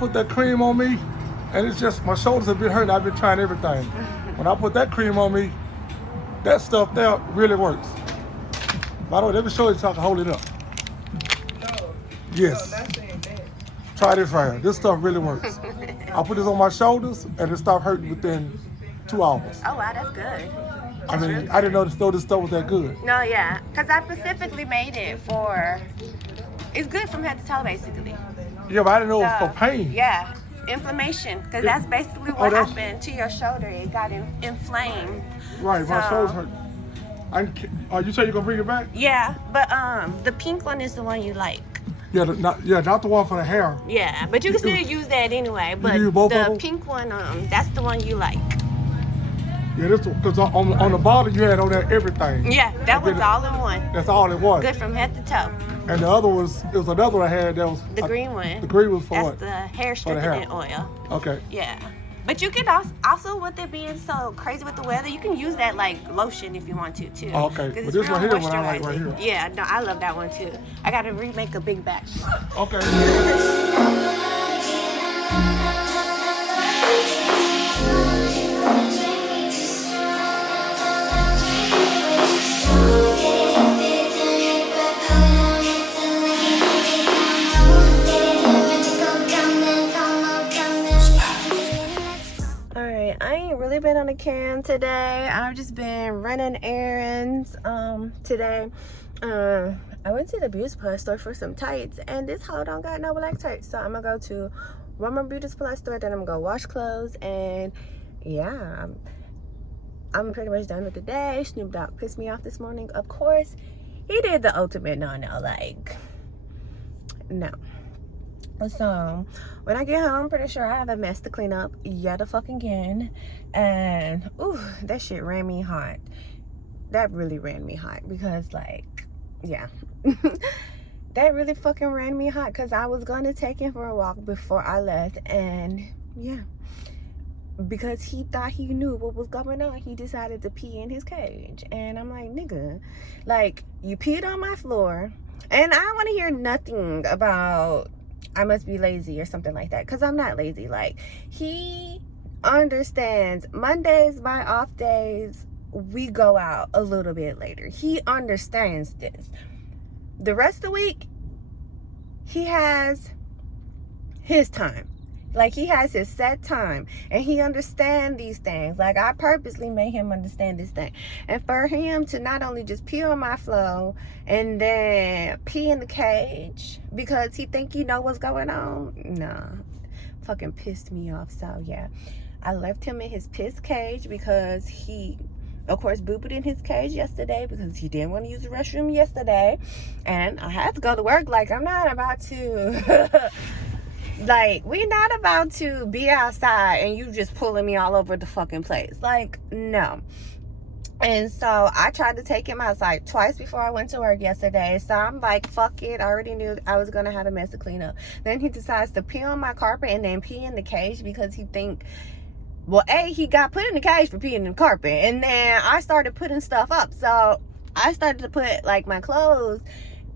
put that cream on me, and it's just, my shoulders have been hurting. I've been trying everything. When I put that cream on me, that stuff there really works. By the way, let me show you so I can hold it up. No. Yes. No, that's saying that. Try this right here. This stuff really works. I put this on my shoulders, and it stopped hurting within 2 hours. Oh wow, that's good. I mean, I didn't know this stuff was that good. No, yeah, because I specifically made it for, it's good from head to toe, basically. Yeah, but I didn't know it was for pain. Yeah, inflammation, because that's basically what happened to your shoulder. It got inflamed. Right, my shoulders hurt. You say you're gonna bring it back? Yeah, but the pink one is the one you like. Yeah, not the one for the hair. Yeah, but you can still use that anyway. But use both of the them? pink one, that's the one you like. Yeah, this because on the bottle you had on there everything. Yeah, that was all in one. That's all it was. Good from head to toe. And the other was another one I had that was The green one. The green was for That's what? the hair strengthening oil. Okay. Yeah. But you can also, with it being so crazy with the weather, you can use that like lotion if you want to too. Oh, okay. But this one here, what I like right here. Yeah, no, I love that one too. I gotta remake a big batch. Okay. Been on a cam today. I've just been running errands today. I went to the Beauty Supply store for some tights, and this hoe don't got no black tights, so I'm gonna go to one more Beauty Supply store, then I'm gonna go wash clothes, and yeah, I'm pretty much done with the day. Snoop Dogg pissed me off this morning. Of course he did the ultimate no, like no. So when I get home, I'm pretty sure I have a mess to clean up yet again. And ooh, that shit ran me hot. That really ran me hot because, like, yeah. That really fucking ran me hot because I was gonna take him for a walk before I left, and yeah, because he thought he knew what was going on, he decided to pee in his cage. And I'm like, nigga, like, you peed on my floor, and I don't want to hear nothing about I must be lazy or something like that, because I'm not lazy. Like, he understands Mondays, my off days, we go out a little bit later. He understands this. The rest of the week, he has his time. Like, he has his set time, and he understands these things. Like, I purposely made him understand this thing. And for him to not only just pee on my floor and then pee in the cage because he think he know what's going on, nah, fucking pissed me off. So yeah, I left him in his piss cage because he, of course, booped in his cage yesterday because he didn't want to use the restroom yesterday, and I had to go to work. Like, I'm not about to like, we're not about to be outside and you just pulling me all over the fucking place. Like, no. And so I tried to take him outside twice before I went to work yesterday. So I'm like, fuck it. I already knew I was going to have a mess to clean up. Then he decides to pee on my carpet and then pee in the cage because he think, well, A, he got put in the cage for peeing in the carpet. And then I started putting stuff up. So I started to put, like, my clothes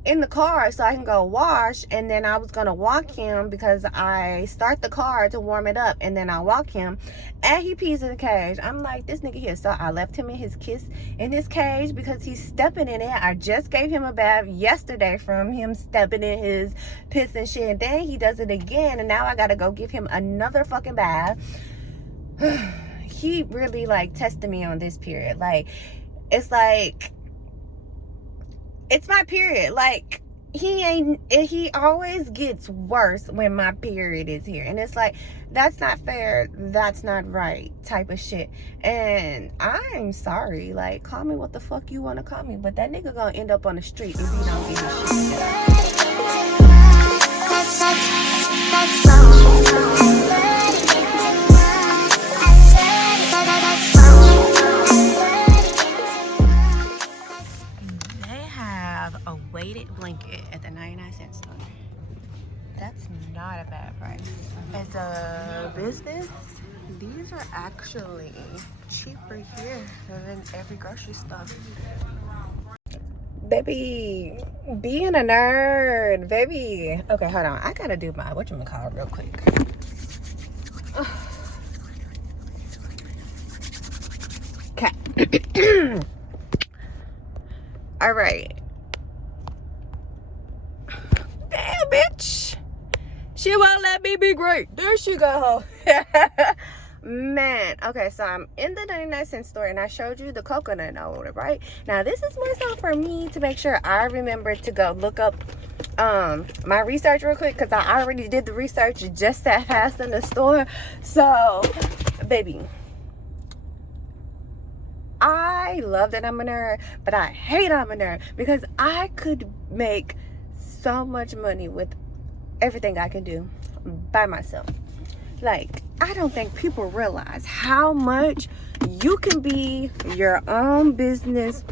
in the car so I can go wash, and then I was gonna walk him because I start the car to warm it up, and then I walk him and he pees in the cage. I'm like, this nigga here. So I left him in his cage because he's stepping in it. I just gave him a bath yesterday from him stepping in his piss and shit, and then he does it again, and now I gotta go give him another fucking bath. He really, like, tested me on this period. Like, it's like, it's my period. Like, he always gets worse when my period is here, and it's like, that's not fair, that's not right type of shit. And I'm sorry, like, call me what the fuck you want to call me, but that nigga gonna end up on the street if he don't get his shit a weighted blanket at the 99-cent store. That's not a bad price. As a business, these are actually cheaper here than every grocery store. Baby, being a nerd, baby. Okay, hold on. I gotta do my whatchamacallit real quick. All right. Damn, bitch. She won't let me be great. There she go. Man, okay, so I'm in the 99-cent store and I showed you the coconut oil, right? Now this is more so for me to make sure I remember to go look up my research real quick, because I already did the research just that fast in the store. So baby, I love that I'm a nerd, but I hate I'm a nerd, because I could make so much money with everything I can do by myself. Like, I don't think people realize how much you can be your own business,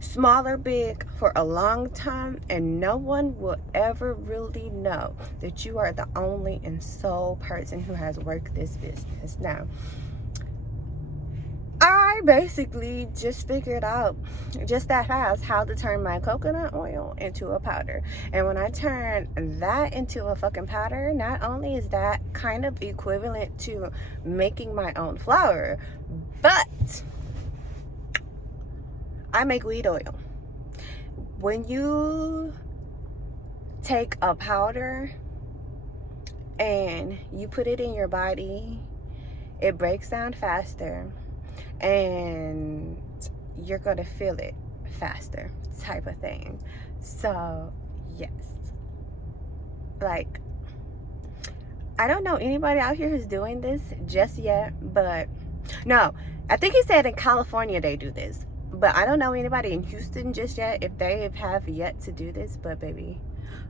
small or big, for a long time, and no one will ever really know that you are the only and sole person who has worked this business. Now, I basically just figured out just that fast how to turn my coconut oil into a powder. And when I turn that into a fucking powder, not only is that kind of equivalent to making my own flour, but I make weed oil. When you take a powder and you put it in your body, it breaks down faster, and you're gonna feel it faster, type of thing. So yes, like, I don't know anybody out here who's doing this just yet, but no, I think he said in California they do this, but I don't know anybody in Houston just yet if they have yet to do this. But baby,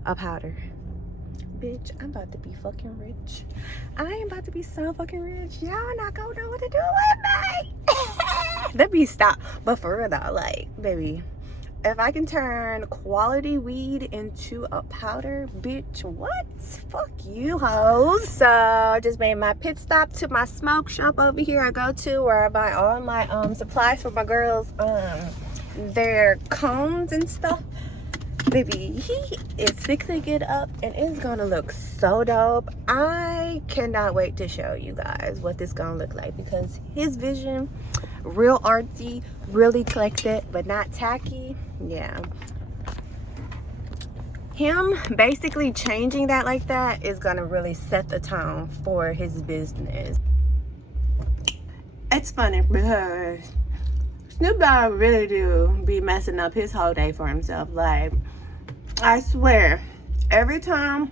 a powder, bitch, I'm about to be fucking rich. I am about to be so fucking rich. Y'all not gonna know what to do with me. Let me stop. But for real though, like, baby, if I can turn quality weed into a powder, bitch, what? Fuck you, hoes. So I just made my pit stop to my smoke shop over here I go to, where I buy all my supplies for my girls, their combs and stuff. Baby, he is fixing it up and it's gonna look so dope. I cannot wait to show you guys what this gonna look like, because his vision, real artsy, really collected but not tacky. Yeah, him basically changing that like that is gonna really set the tone for his business. It's funny because Snoop Dogg really do be messing up his whole day for himself. Like, I swear, every time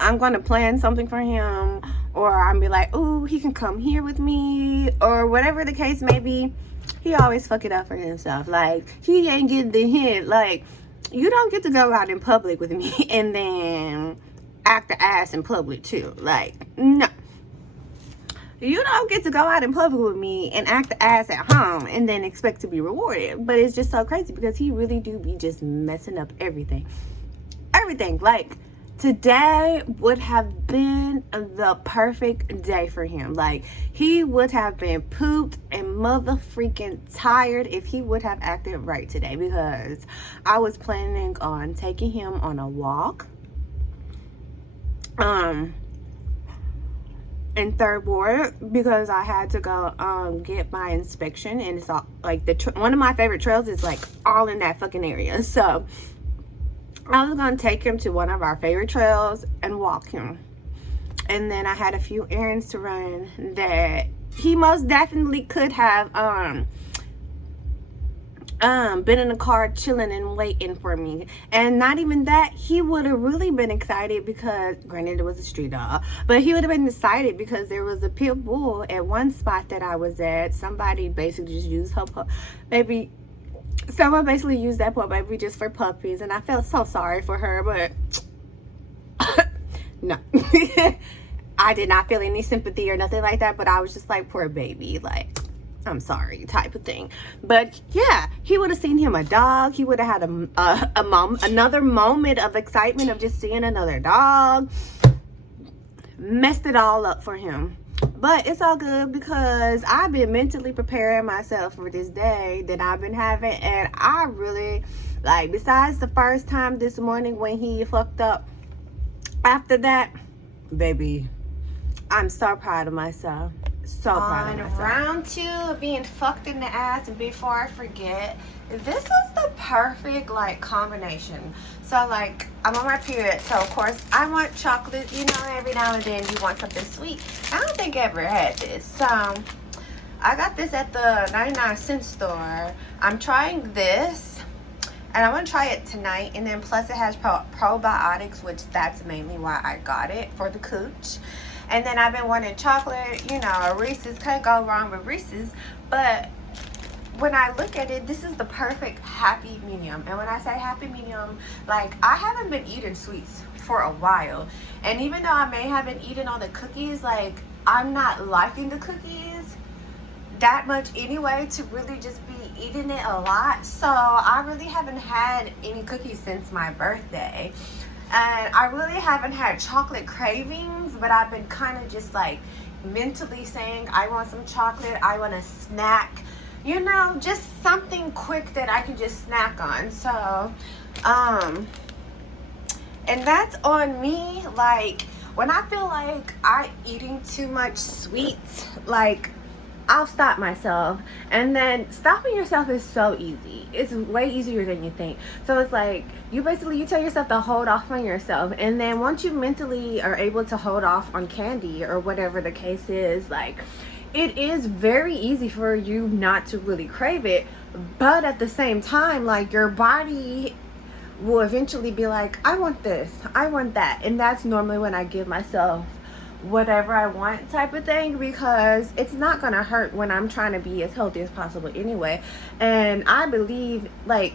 I'm gonna plan something for him, or I'm be like, ooh, he can come here with me, or whatever the case may be, he always fuck it up for himself. Like, he ain't getting the hint. Like, you don't get to go out in public with me and then act the ass in public too. Like, no. You don't get to go out in public with me and act the ass at home and then expect to be rewarded. But it's just so crazy because he really do be just messing up everything. Everything. Like, today would have been the perfect day for him. Like, he would have been pooped and mother freaking tired if he would have acted right today, because I was planning on taking him on a walk in Third Ward, because I had to go get my inspection, and it's all like one of my favorite trails is like all in that fucking area. So I was gonna take him to one of our favorite trails and walk him, and then I had a few errands to run that he most definitely could have been in the car chilling and waiting for me. And not even that, he would have really been excited because, granted it was a street dog, but he would have been excited because there was a pit bull at one spot that I was at. Somebody basically just used her baby. Someone basically used that poor baby just for puppies, and I felt so sorry for her, but no. I did not feel any sympathy or nothing like that, but I was just like, poor baby, like, I'm sorry, type of thing. But yeah, he would have seen him a dog. He would have had another moment of excitement of just seeing another dog. Messed it all up for him. But it's all good because I've been mentally preparing myself for this day that I've been having. And I really, like, besides the first time this morning when he fucked up, after that, baby, I'm so proud of myself. So proud of myself. Round 2 of being fucked in the ass, and before I forget, this is the perfect like combination. So like I'm on my period, so of course I want chocolate, you know, every now and then you want something sweet. I don't think I ever had this. So I got this at the 99-cent store. I'm trying this, and I want to try it tonight. And then plus it has probiotics, which that's mainly why I got it, for the cooch. And then I've been wanting chocolate, you know, Reese's. Can't go wrong with Reese's. But when I look at it, this is the perfect happy medium. And when I say happy medium, like I haven't been eating sweets for a while. And even though I may have been eating all the cookies, like I'm not liking the cookies that much anyway to really just be eating it a lot. So I really haven't had any cookies since my birthday. And I really haven't had chocolate cravings, but I've been kind of just like mentally saying, I want some chocolate, I want a snack, you know, just something quick that I can just snack on. So, and that's on me. Like, when I feel like I'm eating too much sweets, like, I'll stop myself. And then stopping yourself is so easy. It's way easier than you think. So it's like you tell yourself to hold off on yourself, and then once you mentally are able to hold off on candy or whatever the case is, like it is very easy for you not to really crave it. But at the same time, like your body will eventually be like, I want this, I want that. And that's normally when I give myself whatever I want type of thing, because it's not gonna hurt when I'm trying to be as healthy as possible anyway. And I believe, like,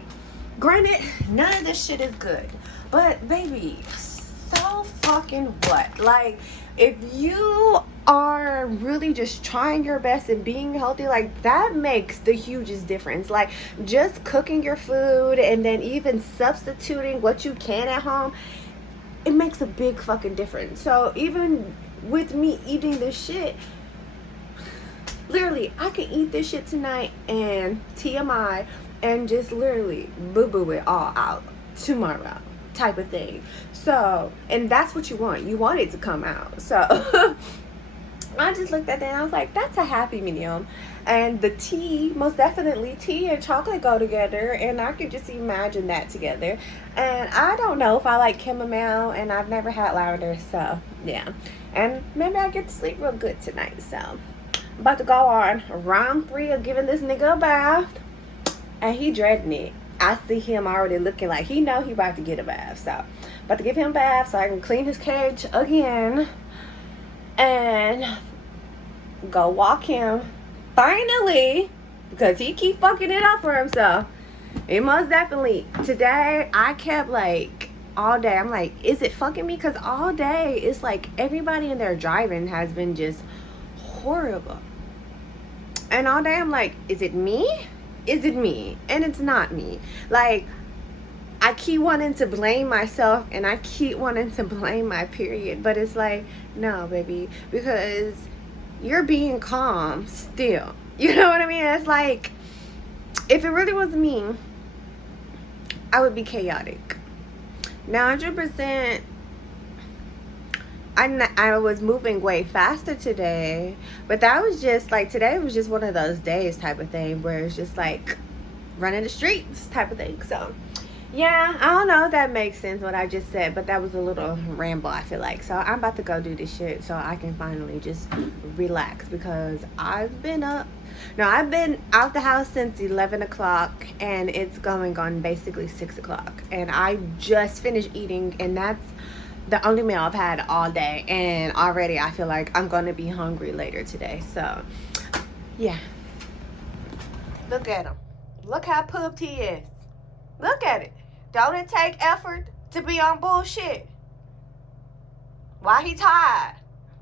granted, none of this shit is good, but baby, so fucking what? Like, if you are really just trying your best and being healthy, like that makes the hugest difference. Like just cooking your food and then even substituting what you can at home, it makes a big fucking difference. So even with me eating this shit, literally I can eat this shit tonight and TMI and just literally boo-boo it all out tomorrow type of thing. So, and that's what you want it to come out. So I just looked at that and I was like, that's a happy medium. And the tea, most definitely, tea and chocolate go together, and I could just imagine that together. And I don't know if I like chamomile, and I've never had lavender, so yeah. And maybe I get to sleep real good tonight. So I'm about to go on round 3 of giving this nigga a bath, and he dreading it. I see him already looking like he know he about to get a bath. So about to give him a bath so I can clean his cage again and go walk him finally, because he keep fucking it up for himself. It most definitely, today I kept like all day, I'm like, is it fucking me? Because all day it's like everybody in there driving has been just horrible, and all day I'm like, is it me? Is it me? And it's not me. Like, I keep wanting to blame myself and I keep wanting to blame my period, but it's like, no, baby, because you're being calm still. You know what I mean? It's like, if it really was me, I would be chaotic. Now, 100%, I was moving way faster today, but that was just like, today was just one of those days type of thing where it's just like running the streets type of thing. So yeah, I don't know if that makes sense what I just said, but that was a little ramble, I feel like. So I'm about to go do this shit so I can finally just relax, because I've been out the house since 11 o'clock and it's going on basically 6 o'clock, and I just finished eating, and that's the only meal I've had all day, and already I feel like I'm gonna be hungry later today. So yeah, look at him, look how pooped he is. Look at it. Don't it take effort to be on bullshit? Why he tired?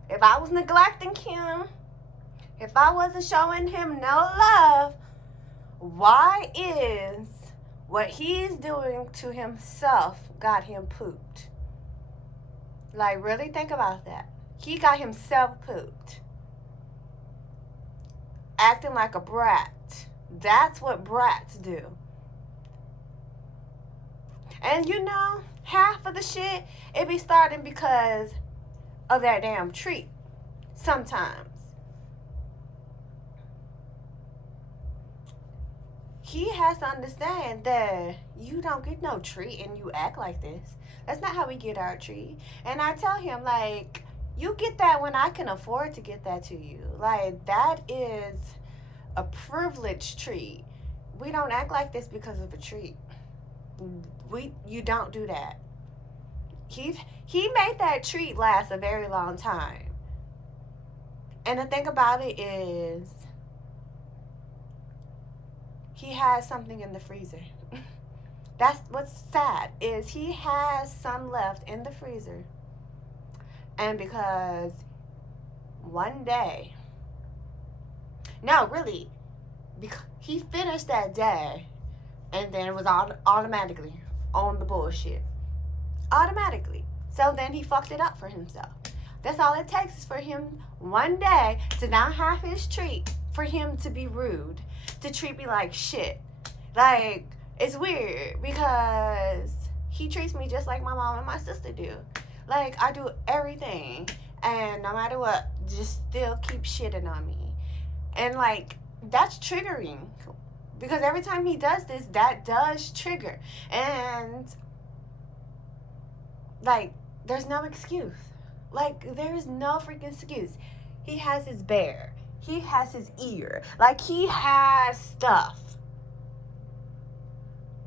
If I was neglecting him, if I wasn't showing him no love, why is what he's doing to himself got him pooped? Like, really think about that. He got himself pooped. Acting like a brat. That's what brats do. And you know, half of the shit, it be starting because of that damn treat. Sometimes. he has to understand that you don't get no treat and you act like this. That's not how we get our treat. And I tell him, like, you get that when I can afford to get that to you. Like, that is a privileged treat. We don't act like this because of a treat. You don't do that. He made that treat last a very long time. And the thing about it is, he has something in the freezer. That's what's sad, is he has some left in the freezer. And because one day, no, really, because he finished that day, and then it was automatically on the bullshit. Automatically. So then he fucked it up for himself. That's all it takes is for him one day to not have his treat, for him to be rude, to treat me like shit. Like, it's weird because he treats me just like my mom and my sister do. Like, I do everything, and no matter what, just still keep shitting on me. And like, that's triggering, because every time he does this, that does trigger. And like, there's no excuse. Like, there is no freaking excuse. He has his bear. He has his ear. Like, he has stuff.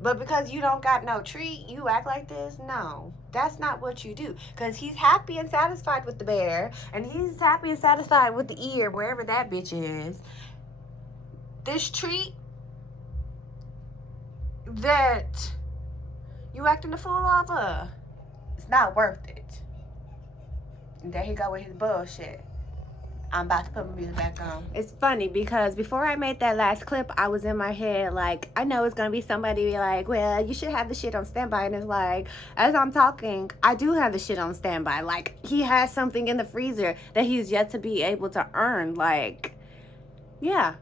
But because you don't got no treat, you act like this? No, that's not what you do. Because he's happy and satisfied with the bear, and he's happy and satisfied with the ear, wherever that bitch is. This treat that you acting the fool off of, it's not worth it. And there he go with his bullshit. I'm about to put my music back on. It's funny because before I made that last clip, I was in my head like, I know it's going to be somebody like, well, you should have the shit on standby. And it's like, as I'm talking, I do have the shit on standby. Like, he has something in the freezer that he's yet to be able to earn. Like, yeah.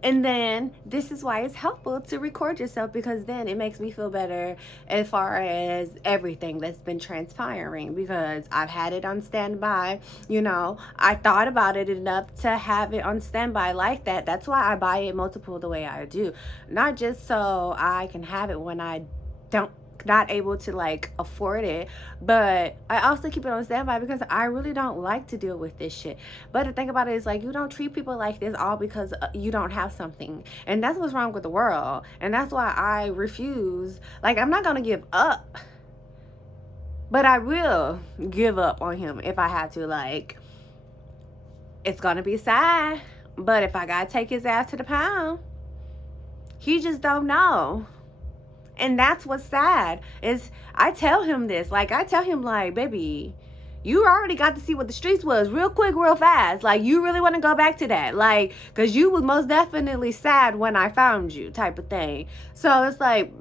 And then this is why it's helpful to record yourself, because then it makes me feel better as far as everything that's been transpiring, because I've had it on standby. You know, I thought about it enough to have it on standby like that. That's why I buy it multiple the way I do. Not just so I can have it when I not able to like afford it, but I also keep it on standby because I really don't like to deal with this shit. But the thing about it is, like, you don't treat people like this all because you don't have something, and that's what's wrong with the world. And that's why I refuse. Like, I'm not gonna give up, but I will give up on him if I have to. Like, it's gonna be sad, but if I gotta take his ass to the pound, he just don't know. And that's what's sad, is I tell him this. Like, I tell him, like, baby, you already got to see what the streets was real quick, real fast. Like, you really want to go back to that? Like, because you was most definitely sad when I found you, type of thing. So it's like,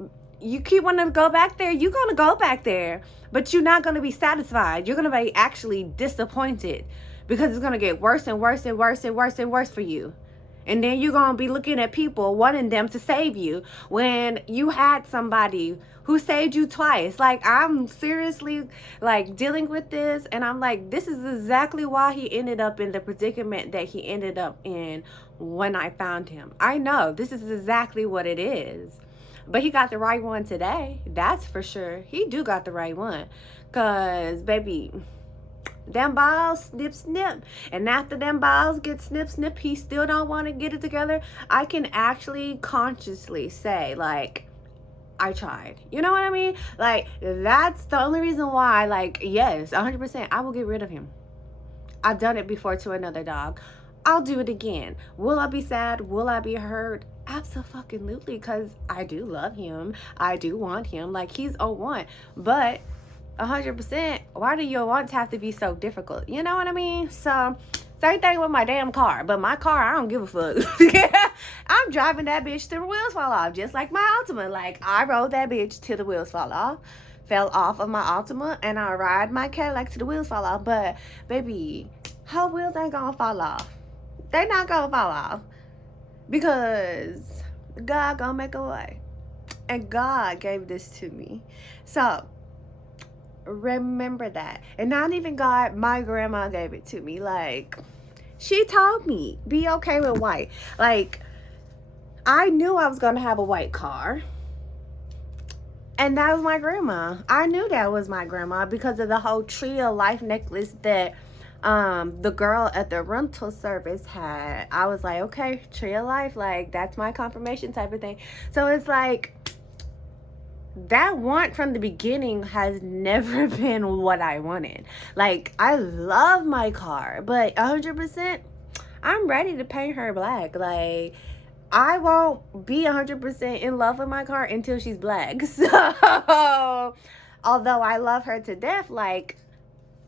you keep wanting to go back there, you're going to go back there, but you're not going to be satisfied. You're going to be actually disappointed, because it's going to get worse and worse and worse and worse and worse for you. And then you're going to be looking at people wanting them to save you when you had somebody who saved you twice. Like, I'm seriously, like, dealing with this. And I'm like, this is exactly why he ended up in the predicament that he ended up in when I found him. I know this is exactly what it is. But he got the right one today. That's for sure. He do got the right one. Because, baby, them balls snip snip, and after them balls get snip snip, he still don't want to get it together. I can actually consciously say, like, I tried. You know what I mean? Like, that's the only reason why, like, yes, 100% I will get rid of him. I've done it before to another dog. I'll do it again. Will I be sad? Will I be hurt? Absolutely, because I do love him. I do want him. Like, he's a want. But 100%, why do your wants have to be so difficult? You know what I mean? So, same thing with my damn car. But my car, I don't give a fuck. I'm driving that bitch till the wheels fall off, just like my Altima. Like, I rode that bitch till the wheels fell off of my Altima, and I ride my Cadillac till the wheels fall off. But, baby, her wheels ain't gonna fall off. They not gonna fall off, because God gonna make a way. And God gave this to me. So, remember that. And not even God, my grandma gave it to me. Like, she told me, be okay with white. Like, I knew I was gonna have a white car. And that was my grandma. I knew that was my grandma because of the whole Tree of Life necklace that the girl at the rental service had. I was like, okay, Tree of Life, like that's my confirmation type of thing. So it's like that want from the beginning has never been what I wanted. Like, I love my car, but 100%, I'm ready to paint her black. Like, I won't be 100% in love with my car until she's black. So, although I love her to death, like,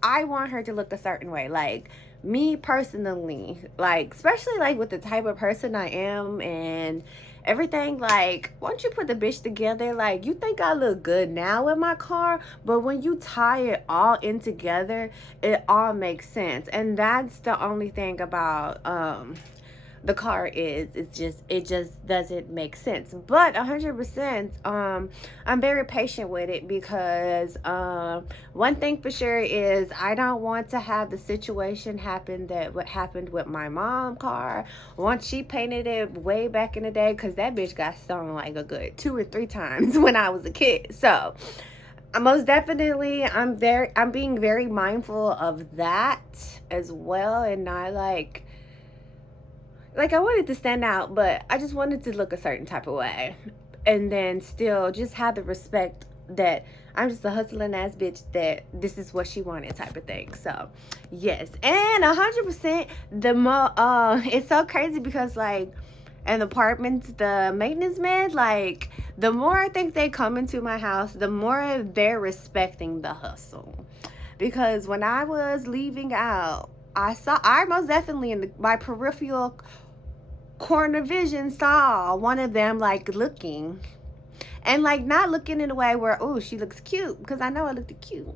I want her to look a certain way. Like, me personally, like, especially like with the type of person I am and everything, like, once you put the bitch together, like, you think I look good now with my car, but when you tie it all in together, it all makes sense. And that's the only thing about the car is it just doesn't make sense. But 100%, I'm very patient with it because one thing for sure is I don't want to have the situation happen that what happened with my mom car once she painted it way back in the day, because that bitch got stolen like a good 2 or 3 times when I was a kid. So most definitely I'm being very mindful of that as well, and not like I wanted to stand out, but I just wanted to look a certain type of way. And then still just have the respect that I'm just a hustling ass bitch that this is what she wanted type of thing. So, yes. And 100%, it's so crazy because, like, in apartments, the maintenance man, like, the more I think they come into my house, the more they're respecting the hustle. Because when I was leaving out, I most definitely in my peripheral corner vision saw one of them like looking, and like not looking in a way where, oh, she looks cute, because I know I looked cute,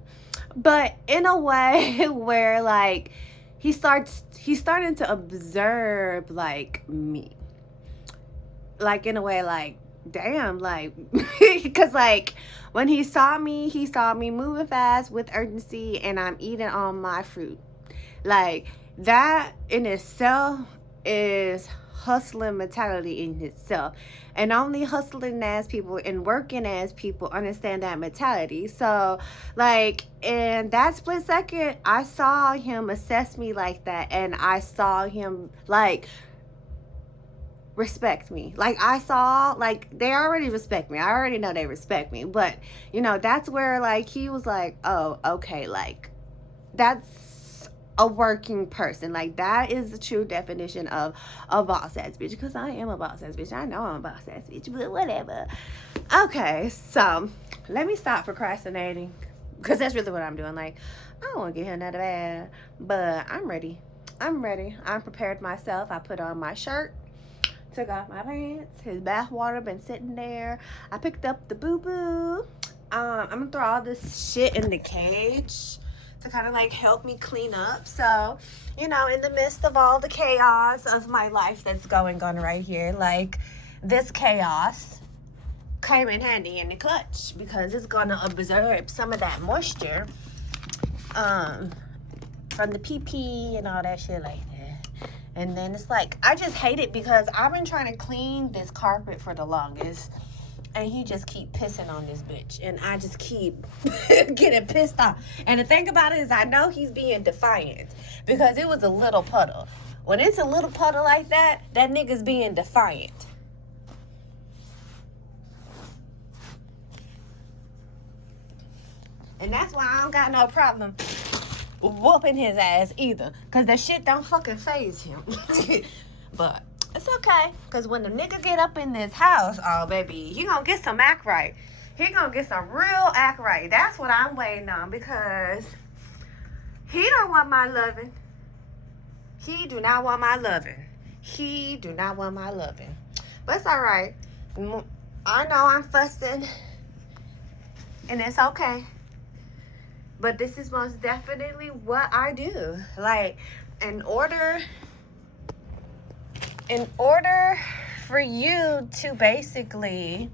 but in a way where like he's starting to observe like me, like in a way like, damn, like because like when he saw me moving fast with urgency, and I'm eating all my fruit. Like, that in itself is hustling mentality in itself. And only hustling ass people and working ass people understand that mentality. So, like, in that split second, I saw him assess me like that. And I saw him, like, respect me. Like, I saw, like, they already respect me. I already know they respect me. But, you know, that's where, like, he was like, oh, okay, like, that's a working person. Like, that is the true definition of a boss ass bitch, because I am a boss ass bitch. I know I'm a boss ass bitch, but whatever. Okay, so let me stop procrastinating, because that's really what I'm doing. Like, I don't want to get here another bad, but I'm ready. I'm prepared myself. I put on my shirt, took off my pants. His bath water been sitting there. I picked up the boo-boo. I'm gonna throw all this shit in the cage to kind of like help me clean up. So, you know, in the midst of all the chaos of my life that's going on right here, like, this chaos came in handy in the clutch, because it's gonna absorb some of that moisture from the pee and all that shit like that. And then it's like, I just hate it because I've been trying to clean this carpet for the longest, and he just keep pissing on this bitch, and I just keep getting pissed off. And the thing about it is, I know he's being defiant, because it was a little puddle. When it's a little puddle like that, that nigga's being defiant. And that's why I don't got no problem whooping his ass either, because that shit don't fucking faze him. But it's okay, because when the nigga get up in this house, oh, baby, he gonna get some act right. He gonna get some real act right. That's what I'm waiting on, because he don't want my loving. He do not want my loving. He do not want my loving. But it's all right. I know I'm fussing, and it's okay. But this is most definitely what I do. Like, in order for you to basically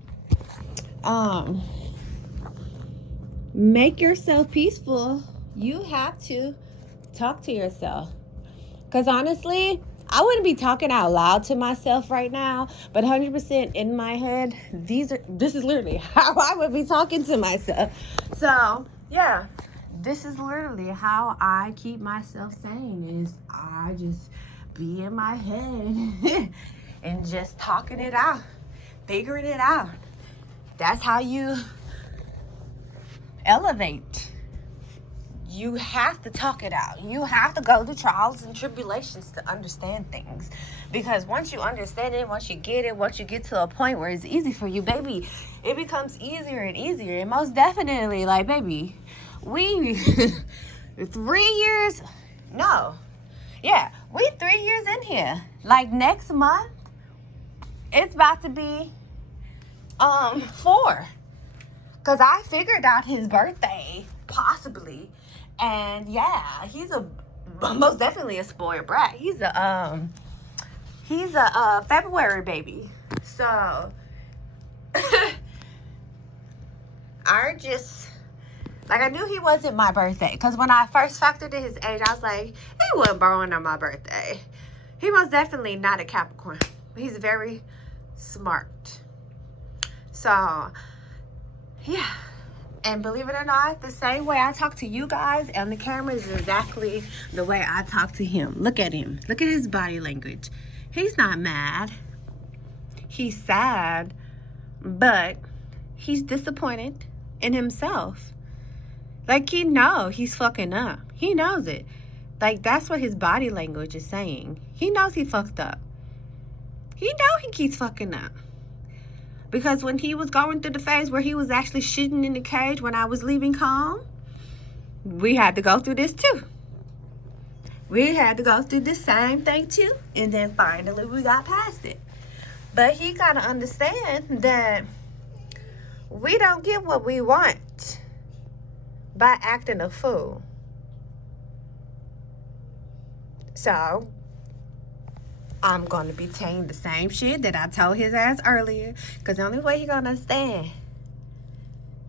make yourself peaceful, you have to talk to yourself. Because honestly, I wouldn't be talking out loud to myself right now, but 100% in my head, this is literally how I would be talking to myself. So, yeah, this is literally how I keep myself sane, is I just be in my head and just talking it out, figuring it out. That's how you elevate. You have to talk it out. You have to go through trials and tribulations to understand things. Because once you understand it, once you get it, once you get to a point where it's easy for you, baby, it becomes easier and easier. And most definitely, like, baby, we 3 years, no. Yeah, we 3 years in here. Like, next month, it's about to be 4. Because I figured out his birthday, possibly. And yeah, he's most definitely a spoiled brat. He's a February baby. So I knew he wasn't my birthday. Because when I first factored in his age, I was like, he wasn't born on my birthday. He was definitely not a Capricorn. He's very smart. So yeah. And believe it or not, the same way I talk to you guys on the camera is exactly the way I talk to him. Look at him. Look at his body language. He's not mad. He's sad. But he's disappointed in himself. Like, he knows he's fucking up. He knows it. Like, that's what his body language is saying. He knows he fucked up. He knows he keeps fucking up. Because when he was going through the phase where he was actually shitting in the cage when I was leaving home, we had to go through this too. We had to go through the same thing too. And then finally we got past it. But he got to understand that we don't get what we want by acting a fool. So I'm going to be telling the same shit that I told his ass earlier. Because the only way he going to understand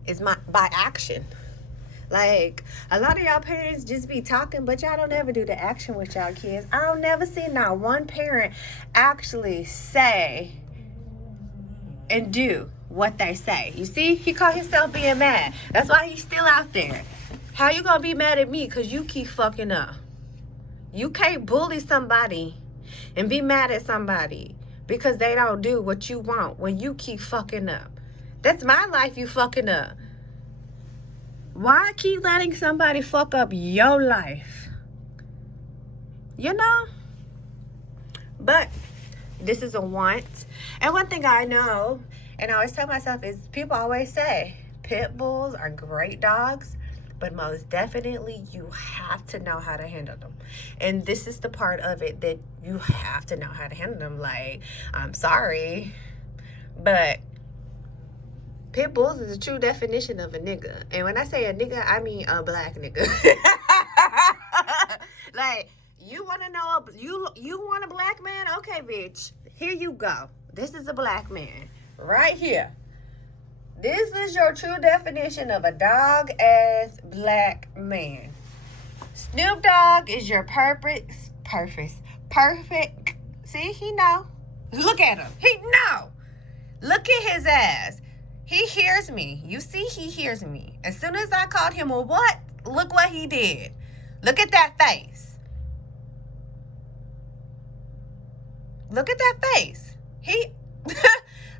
is by action. Like, a lot of y'all parents just be talking, but y'all don't ever do the action with y'all kids. I don't never see not one parent actually say and do what they say. You see, he caught himself being mad. That's why he's still out there. How you going to be mad at me because you keep fucking up? You can't bully somebody and be mad at somebody because they don't do what you want when you keep fucking up. That's my life you fucking up. Why keep letting somebody fuck up your life? You know? But this is a want. And one thing I know, and I always tell myself, is people always say pit bulls are great dogs, but most definitely you have to know how to handle them. And this is the part of it that you have to know how to handle them. Like, I'm sorry, but pit bulls is the true definition of a nigga. And when I say a nigga, I mean a black nigga. Like, you want to know, you want a black man? Okay, bitch, here you go. This is a black man right here. This is your true definition of a dog-ass black man. Snoop Dogg is your perfect. See, he know. Look at him. He know. Look at his ass. He hears me. You see, he hears me. As soon as I called him a what, look what he did. Look at that face. Look at that face.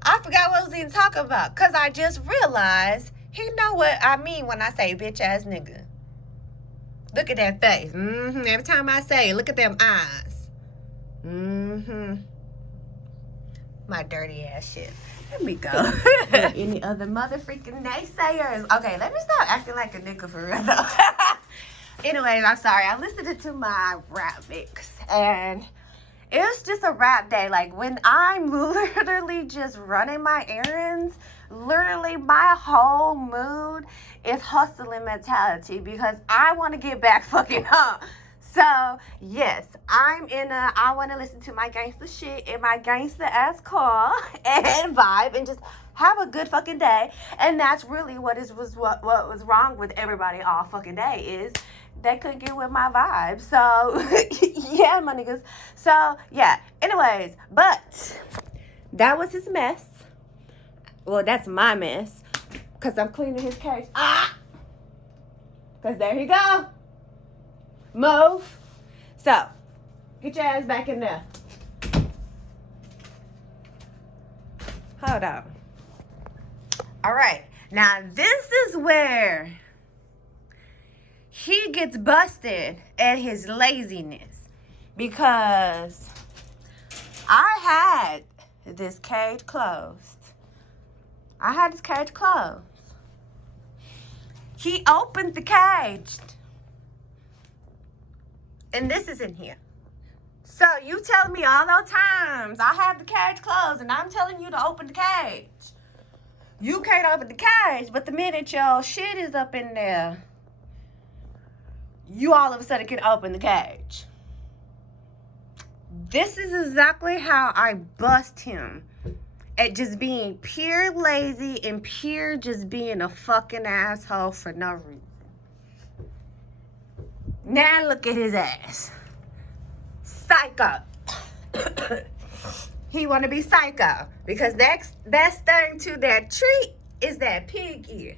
I forgot what I was even talking about. Because I just realized he know what I mean when I say bitch ass nigga. Look at that face. Every time I say, look at them eyes. My dirty ass shit. Let me go. Any other motherfucking naysayers? Okay, let me stop acting like a nigga for real though. Anyways, I'm sorry. I listened to my rap mix and it was just a rap day. Like, when I'm literally just running my errands, literally my whole mood is hustling mentality because I want to get back fucking home. So, yes, I want to listen to my gangster shit in my gangster ass car and vibe and just have a good fucking day. And that's really what was wrong with everybody all fucking day is that could get with my vibe. So, yeah, my niggas. So, yeah. Anyways, but that was his mess. Well, that's my mess. Because I'm cleaning his cage. Because there he go. Move. So, get your ass back in there. Hold on. All right. Now, this is where he gets busted at his laziness. Because I had this cage closed. I had this cage closed. He opened the cage. And this is in here. So you tell me all those times I have the cage closed and I'm telling you to open the cage. You can't open the cage, but the minute your shit is up in there, you all of a sudden can open the cage. This is exactly how I bust him at just being pure lazy and pure just being a fucking asshole for no reason. Now look at his ass. Psycho. He want to be psycho because that's thing to that treat is that pig ear.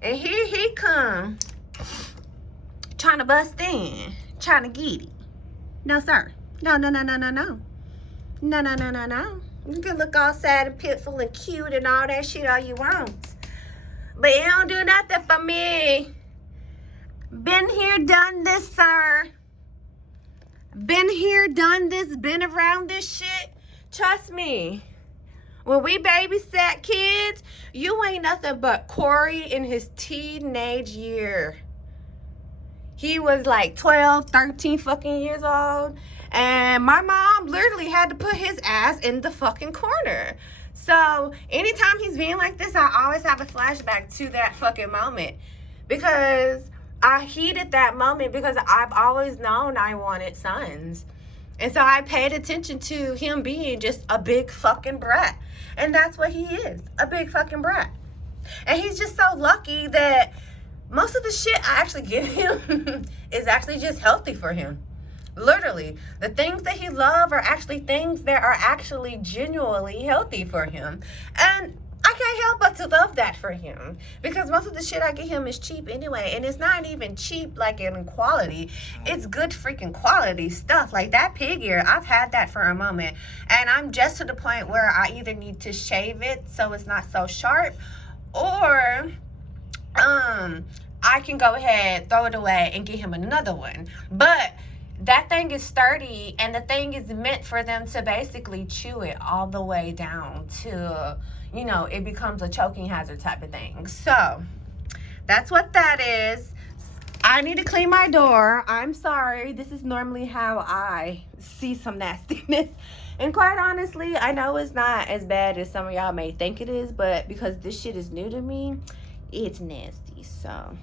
And here he come trying to bust in, trying to get it. No, sir. No. No. You can look all sad and pitiful and cute and all that shit all you want. But it don't do nothing for me. Been here, done this, sir. Been here, done this, been around this shit. Trust me. When we babysat kids, you ain't nothing but Corey in his teenage year. He was like 12, 13 fucking years old. And my mom literally had to put his ass in the fucking corner. So anytime he's being like this, I always have a flashback to that fucking moment. Because I heeded that moment because I've always known I wanted sons. And so I paid attention to him being just a big fucking brat. And that's what he is, a big fucking brat. And he's just so lucky that most of the shit I actually give him is actually just healthy for him. Literally, the things that he loves are actually things that are actually genuinely healthy for him. And I can't help but to love that for him because most of the shit I get him is cheap anyway, and it's not even cheap like in quality. It's good freaking quality stuff. Like that pig ear, I've had that for a moment, and I'm just to the point where I either need to shave it so it's not so sharp, or I can go ahead, throw it away, and get him another one. But that thing is sturdy, and the thing is meant for them to basically chew it all the way down to, you know, it becomes a choking hazard type of thing. So that's what that is. I need to clean my door. I'm sorry. This is normally how I see some nastiness. And quite honestly, I know it's not as bad as some of y'all may think it is, but because this shit is new to me, it's nasty. So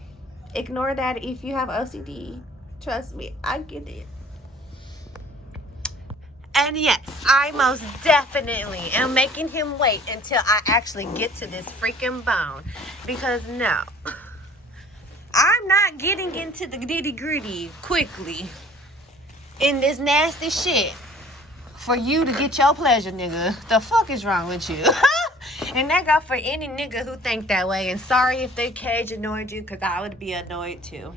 ignore that if you have OCD. Trust me, I get it. And yes, I most definitely am making him wait until I actually get to this freaking bone. Because no, I'm not getting into the nitty gritty quickly in this nasty shit for you to get your pleasure, nigga. The fuck is wrong with you? And that go for any nigga who think that way. And sorry if the cage annoyed you, because I would be annoyed too.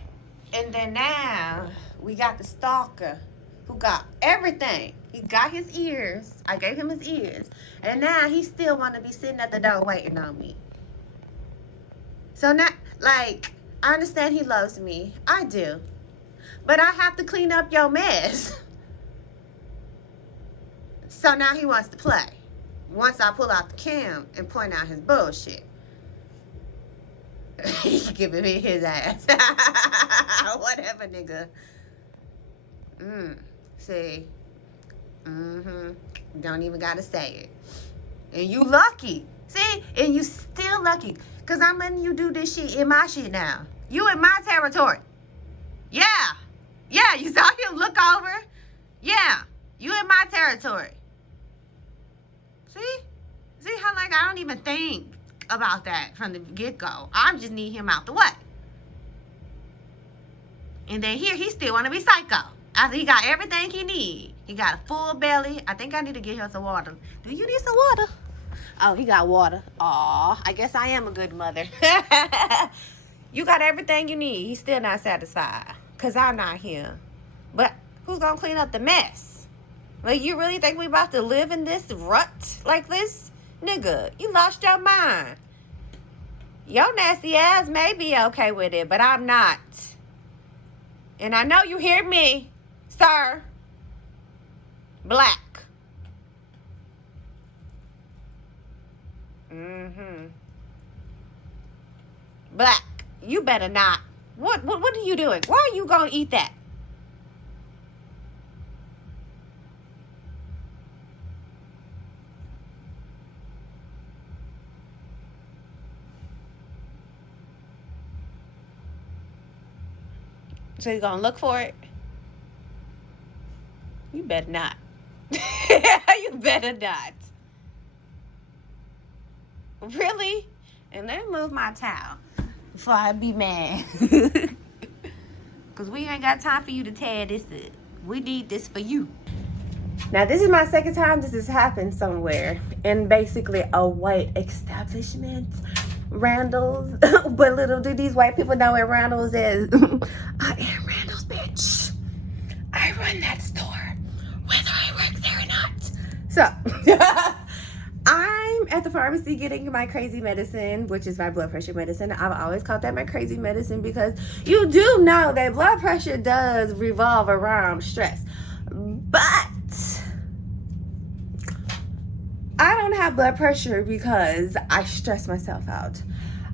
And then now we got the stalker who got everything. He got his ears. I gave him his ears. And now he still want to be sitting at the door waiting on me. So now, like, I understand he loves me. I do. But I have to clean up your mess. So now he wants to play. Once I pull out the cam and point out his bullshit. He giving me his ass. Whatever, nigga. See. Don't even gotta say it. And you lucky. See? And you still lucky. Because I'm letting you do this shit in my shit now. You in my territory. Yeah. Yeah, you saw him look over. Yeah. You in my territory. See? See how, like, I don't even think about that from the get-go. I just need him out the way. And then here, he still want to be psycho. After he got everything he need. He got a full belly. I think I need to get him some water. Do you need some water? Oh, he got water. Aw, I guess I am a good mother. You got everything you need. He's still not satisfied. Because I'm not here. But who's going to clean up the mess? Like, you really think we about to live in this rut like this? Nigga, you lost your mind. Your nasty ass may be okay with it, but I'm not. And I know you hear me, sir. Black. Black. You better not. What are you doing? Why are you gonna eat that? So you gonna look for it? You better not. You better not. Really? And let me move my towel before I be mad. Because we ain't got time for you to tear this up. We need this for you. Now, this is my second time this has happened somewhere. In basically a white establishment. Randall's. But little do these white people know what Randall's is. I am Randall's bitch. I run that store. Whether I work there or not. So, I'm at the pharmacy getting my crazy medicine, which is my blood pressure medicine. I've always called that my crazy medicine because you do know that blood pressure does revolve around stress. But I don't have blood pressure because I stress myself out.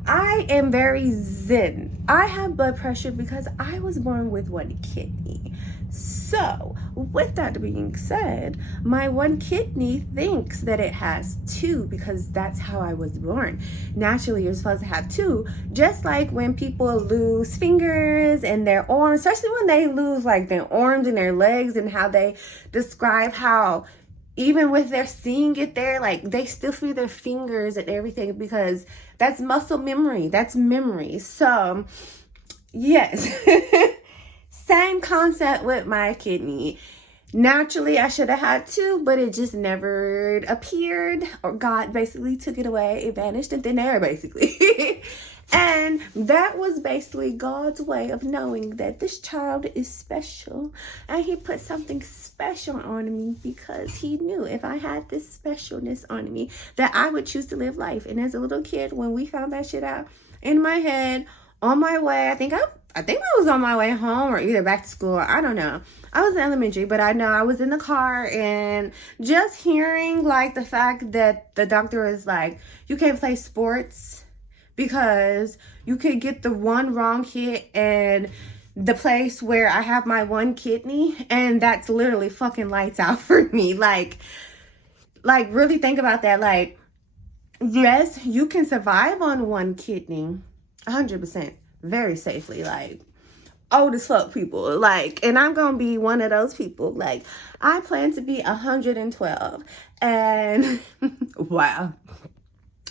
I am very zen. I have blood pressure because I was born with one kidney. So, with that being said, my one kidney thinks that it has two because that's how I was born. Naturally, you're supposed to have two. Just like when people lose fingers and their arms, especially when they lose like their arms and their legs, and how they describe how even with their seeing it there, like they still feel their fingers and everything because that's muscle memory. That's memory. So, yes. Same concept with my kidney. Naturally, I should have had two, but it just never appeared, or God basically took it away. It vanished in thin air, basically. And that was basically God's way of knowing that this child is special. And he put something special on me because he knew if I had this specialness on me, that I would choose to live life. And as a little kid, when we found that shit out, in my head, on my way, I think I was on my way home or either back to school. I don't know. I was in elementary, but I know I was in the car and just hearing like the fact that the doctor was like, you can't play sports because you could get the one wrong hit and the place where I have my one kidney, and that's literally fucking lights out for me. Like really think about that. Like, yes, you can survive on one kidney 100%. Very safely, like old as fuck people, like, and I'm gonna be one of those people. Like, I plan to be 112, and wow.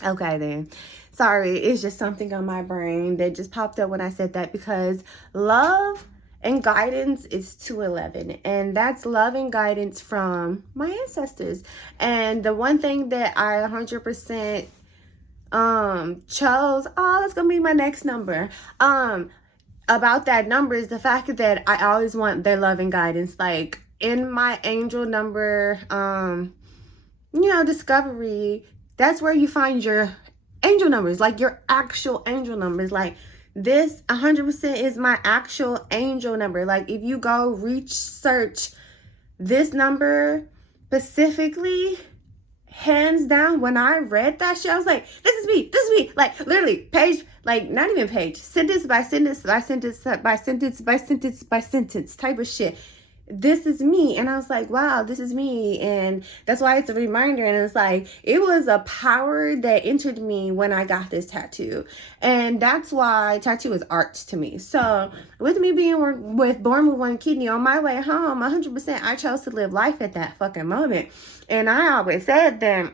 Okay then, sorry, it's just something on my brain that just popped up when I said that, because love and guidance is 211, and that's love and guidance from my ancestors. And the one thing that I 100% chose, that's gonna be my next number, about that number is the fact that I always want their love and guidance. Like in my angel number, discovery, that's where you find your angel numbers, like your actual angel numbers. Like this 100% is my actual angel number. Like if you go research this number specifically, hands down, when I read that shit, I was like, this is me, like literally page, like not even page, sentence by sentence by sentence by sentence by sentence by sentence type of shit. This is me. And I was like, wow, this is me. And that's why it's a reminder. And it's like, it was a power that entered me when I got this tattoo. And that's why tattoo is art to me. So with me being born with one kidney, on my way home, 100% I chose to live life at that fucking moment. And I always said that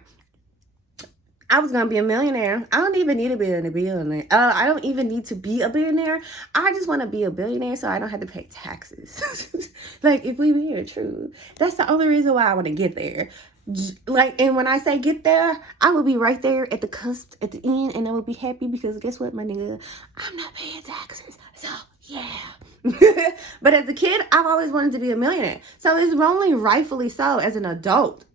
I was gonna be a millionaire. I don't even need to be a billionaire. I don't even need to be a billionaire. I just want to be a billionaire so I don't have to pay taxes. Like, if we be the truth, that's the only reason why I want to get there. Like, and when I say get there, I will be right there at the cusp, at the end, and I will be happy because guess what, my nigga? I'm not paying taxes. So, yeah. But as a kid, I've always wanted to be a millionaire. So it's only rightfully so as an adult.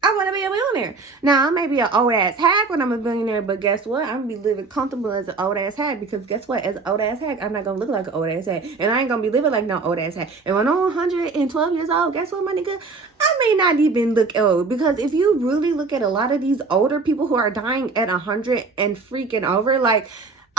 I want to be a millionaire. Now, I may be an old ass hack when I'm a billionaire, but guess what? I'm going to be living comfortable as an old ass hack because guess what? As an old ass hack, I'm not going to look like an old ass hack. And I ain't going to be living like no old ass hack. And when I'm 112 years old, guess what, my nigga? I may not even look old because if you really look at a lot of these older people who are dying at 100 and freaking over, like,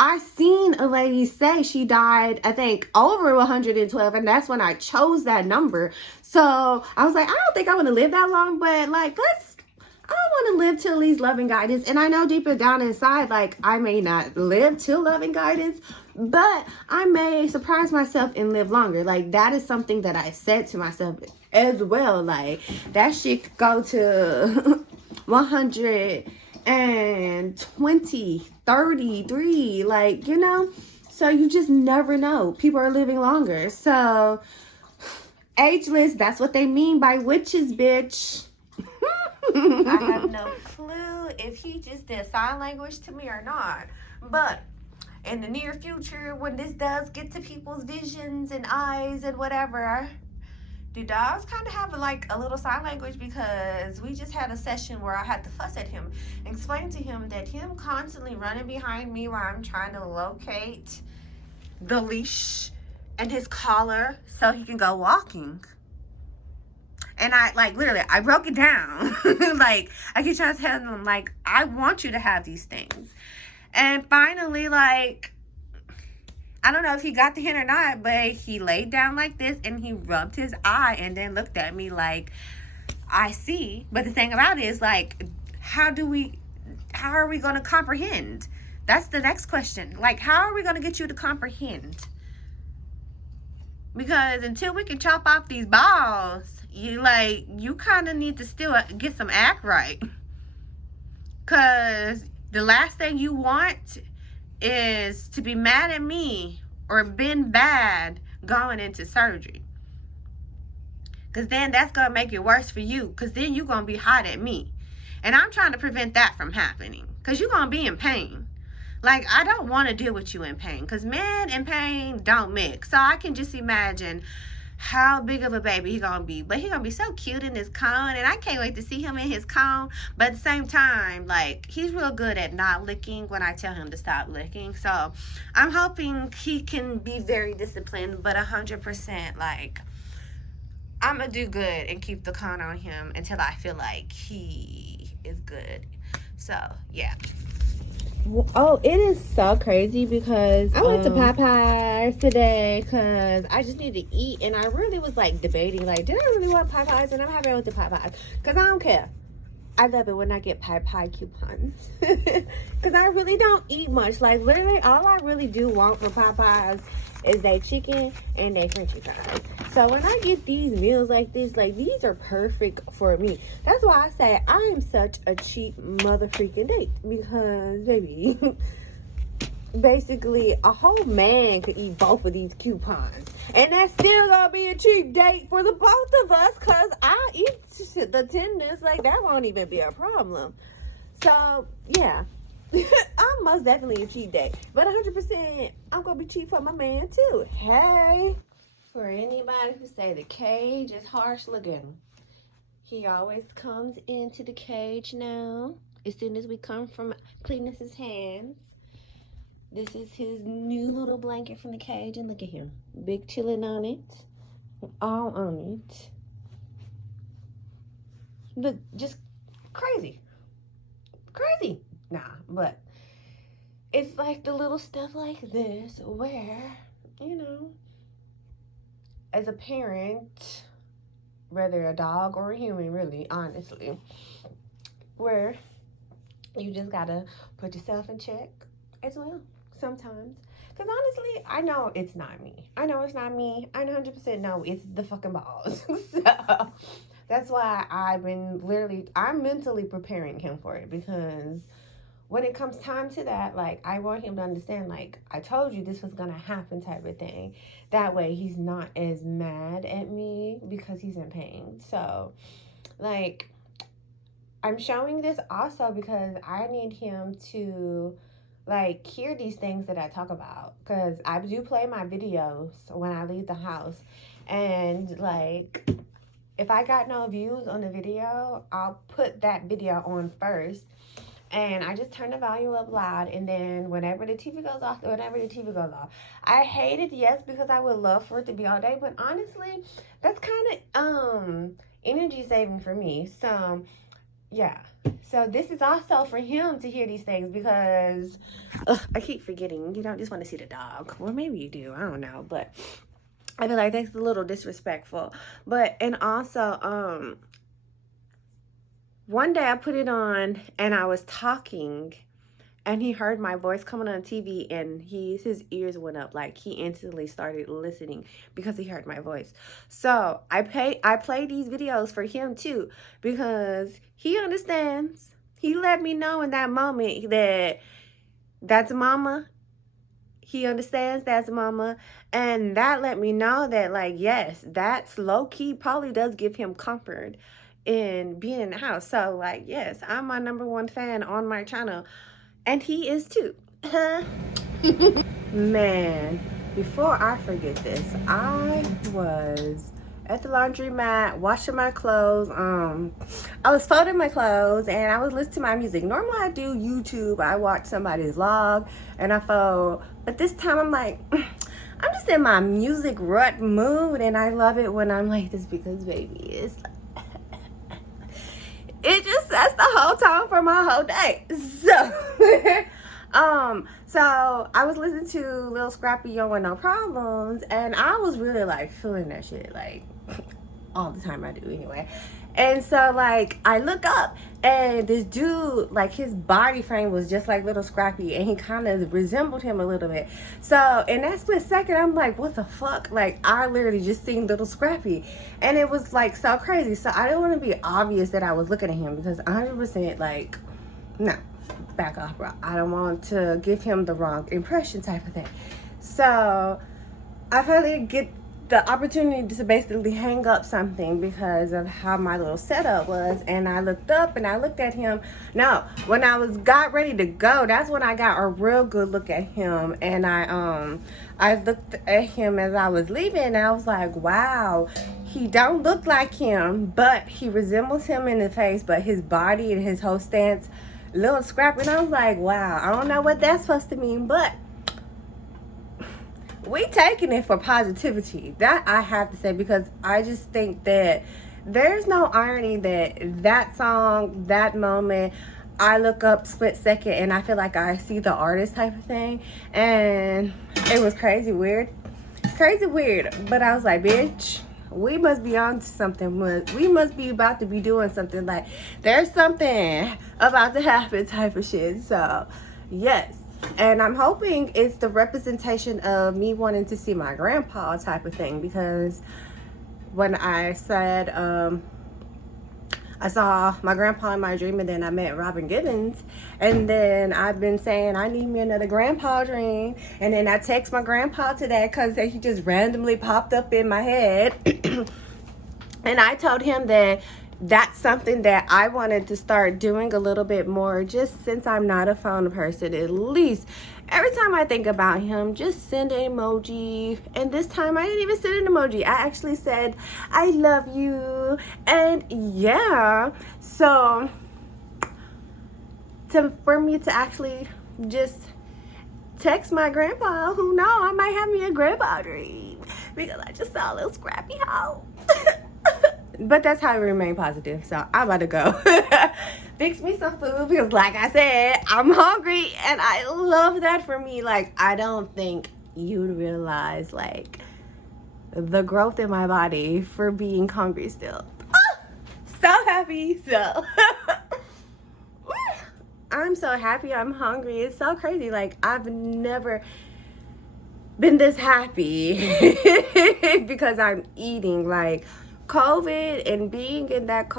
I seen a lady say she died, I think, over 112, and that's when I chose that number. So I was like, I don't think I want to live that long, but like, I want to live till Lee's loving guidance. And I know deeper down inside, like, I may not live till loving guidance, but I may surprise myself and live longer. Like, that is something that I said to myself as well. Like, that shit could go to 120, 33, like, you know, so you just never know. People are living longer. So ageless, that's what they mean by witches, bitch. I have no clue if he just did sign language to me or not. But in the near future, when this does get to people's visions and eyes and whatever, do dogs kind of have like a little sign language? Because we just had a session where I had to fuss at him, explain to him that him constantly running behind me while I'm trying to locate the leash and his collar so he can go walking. And I, like, literally, I broke it down. Like, I keep trying to tell them, like, I want you to have these things. And finally, like, I don't know if he got the hint or not, but he laid down like this and he rubbed his eye and then looked at me like, I see. But the thing about it is, like, how are we going to comprehend? That's the next question. Like, how are we going to get you to comprehend? Because until we can chop off these balls, you kind of need to still get some act right. Because the last thing you want is to be mad at me or been bad going into surgery. Because then that's going to make it worse for you. Because then you're going to be hot at me. And I'm trying to prevent that from happening. Because you're going to be in pain. Like, I don't want to deal with you in pain. Because men and pain don't mix. So I can just imagine how big of a baby he's going to be. But he's going to be so cute in his cone. And I can't wait to see him in his cone. But at the same time, like, he's real good at not licking when I tell him to stop licking. So I'm hoping he can be very disciplined. But 100%, like, I'm going to do good and keep the cone on him until I feel like he is good. So, yeah. Oh, it is so crazy because I went to Popeyes today because I just need to eat, and I really was like debating, like, did I really want Popeyes? And I'm happy I went to Popeyes because I don't care. I love it when I get Popeye coupons because I really don't eat much. Like, literally, all I really do want from Popeyes is they chicken and they French fries. So when I get these meals like this, like, these are perfect for me. That's why I say I am such a cheap mother freaking date because, baby, basically a whole man could eat both of these coupons, and that's still gonna be a cheap date for the both of us because I eat the tenders. Like, that won't even be a problem. So yeah. I'm most definitely a cheap date, but 100% I'm gonna be cheap for my man too. Hey, for anybody who say the cage is harsh, look at him. He always comes into the cage now as soon as we come from cleaning his hands. This is his new little blanket from the cage, and look at him, big chilling on it, all on it. Look, just crazy. Nah, but it's like the little stuff like this where, you know, as a parent, whether a dog or a human, really, honestly, where you just gotta put yourself in check as well sometimes. Because honestly, I know it's not me. I know 100% know it's the fucking balls. So That's why I'm mentally preparing him for it, because when it comes time to that, like, I want him to understand, like, I told you this was gonna happen type of thing. That way he's not as mad at me because he's in pain. So, like, I'm showing this also because I need him to, like, hear these things that I talk about. Because I do play my videos when I leave the house. And, like, if I got no views on the video, I'll put that video on first. And I just turn the volume up loud, and then whenever the TV goes off, I hate it, yes, because I would love for it to be all day, but honestly, that's kind of energy saving for me. So yeah, so this is also for him to hear these things, because I keep forgetting, you don't just want to see the dog, or maybe you do, I don't know, but I feel like that's a little disrespectful. But, and also, one day I put it on and I was talking, and he heard my voice coming on TV, and his ears went up. Like, he instantly started listening because he heard my voice. So I play these videos for him too, because he understands. He let me know in that moment that that's mama. He understands that's mama. And that let me know that, like, yes, that's low-key probably does give him comfort in being in the house. So, like, yes, I'm my #1 fan on my channel, and he is too. Man, before I forget this, I was at the laundromat washing my clothes. I was folding my clothes and I was listening to my music. Normally I do YouTube, I watch somebody's vlog and I fold, but this time I'm like, I'm just in my music rut mood, and I love it when I'm like this, because baby, it's it just sets the whole tone for my whole day. So I was listening to Lil Scrappy Yo with No Problems, and I was really like feeling that shit, like all the time I do anyway. And so, like, I look up and this dude, like, his body frame was just like Little Scrappy, and he kind of resembled him a little bit. So in that split second, I'm like, what the fuck? Like, I literally just seen Little Scrappy, and it was like so crazy. So I didn't want to be obvious that I was looking at him, because 100%, like, no, back off, bro. I don't want to give him the wrong impression type of thing. So I finally get the opportunity to basically hang up something because of how my little setup was, and I looked up and I looked at him. No, when I got ready to go, that's when I got a real good look at him, and I looked at him as I was leaving, and I was like, wow, he don't look like him, but he resembles him in the face, but his body and his whole stance, Little Scrappy. And I was like, wow, I don't know what that's supposed to mean, but we taking it for positivity. That I have to say, because I just think that there's no irony that song, that moment, I look up split second and I feel like I see the artist type of thing, and it was crazy weird. But I was like, bitch, we must be on to something. We must be about to be doing something. Like, there's something about to happen type of shit. So yes. And I'm hoping it's the representation of me wanting to see my grandpa type of thing, because when I said I saw my grandpa in my dream, and then I met Robin Gibbons, and then I've been saying I need me another grandpa dream, and then I text my grandpa today because he just randomly popped up in my head. And I told him that that's something that I wanted to start doing a little bit more, just since I'm not a phone person. At least every time I think about him, just send an emoji. And this time I didn't even send an emoji. I actually said, I love you. And yeah, so for me to actually just text my grandpa, who knows, I might have me a grandpa dream, because I just saw a Little Scrappy hoe. But that's how I remain positive. So I'm about to go fix me some food, because like I said, I'm hungry, and I love that for me. Like, I don't think you'd realize, like, the growth in my body for being hungry still. So happy. So I'm so happy I'm hungry. It's so crazy. Like, I've never been this happy because I'm eating. Like, COVID and being in that